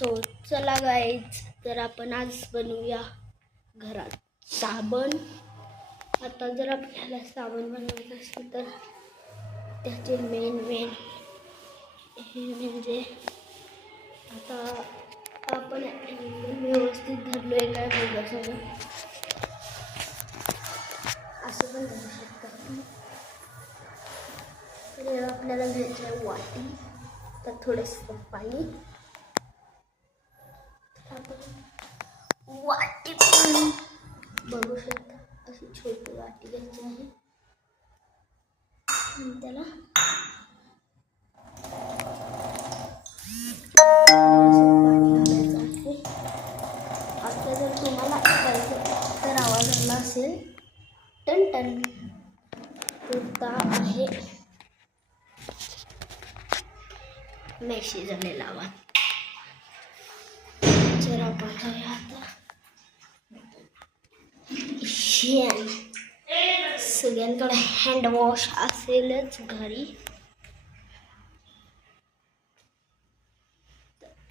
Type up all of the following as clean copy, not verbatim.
So चला guys, तर आपण आज बनवूया घरात साबण. आता जर आपल्याला साबण बनवायचं असेल तर त्याचे मेन हे म्हणजे आता आपण व्यवस्थित धरलोय काय बघा सगळं, असं पण धरू शकता. तर आपल्याला घ्यायचं आहे वाटी, तर थोडंसं पाणी, वाटी पण बघू शकता अशी छोटी वाटी घ्यायची आहे आणि त्याला पाणी घालायचं आहे. आता जर तुम्हाला तर आवाज आला असेल टन टन, तर आहे मेसेज आलेला आवाज. जर आपण जाऊया आता सगळ्यांकडे हँडवॉश असेलच घरी.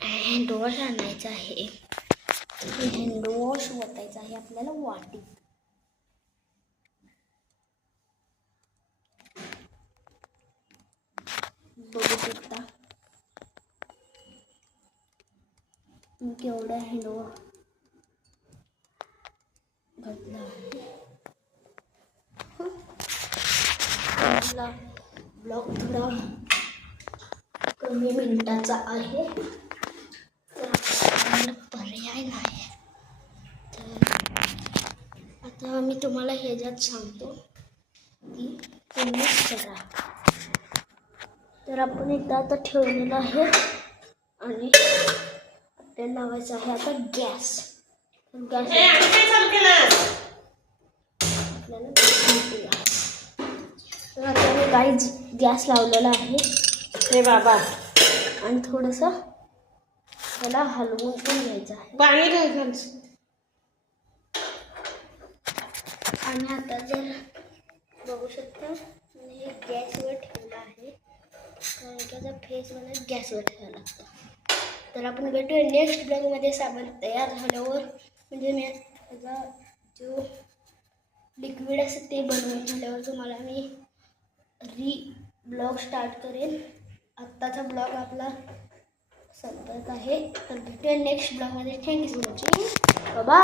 हँडवॉश आणायचं आहे, हँडवॉश ओतायचं आहे आपल्याला वाटीत. बघू शकता केवढा हँडवॉश घातला. ब्लॉग थोडा कमी मिनिटाचा आहे, तर पर्याय नाही. तर आता मी तुम्हाला ह्याच्यात सांगतो की तुम्हीच करा. तर आपण एकदा आता ठेवलेलं आहे आणि आपल्याला लावायचं आहे आता गॅस. आपल्याला तर आता मी गाईज गॅस लावलेला आहे रे बाबा, आणि थोडंसं त्याला हलवून पण घ्यायचं आहे. पाणी घ्यायचं आणि आता जर बघू शकता मी गॅसवर ठेवला आहे, कारण त्याचा फेस मला गॅसवर ठेवायला लागतं. तर आपण भेटूया नेक्स्ट ब्लॉगमध्ये. साबण तयार झाल्यावर म्हणजे मी त्याचा जो लिक्विड असतं ते बनवून झाल्यावर तुम्हाला मी ब्लॉग स्टार्ट करेन. आत्ताचा ब्लॉग आपला संपत आहे, तर भेटूया नेक्स्ट ब्लॉगमध्ये. थँक्यू सो मच, बाबा.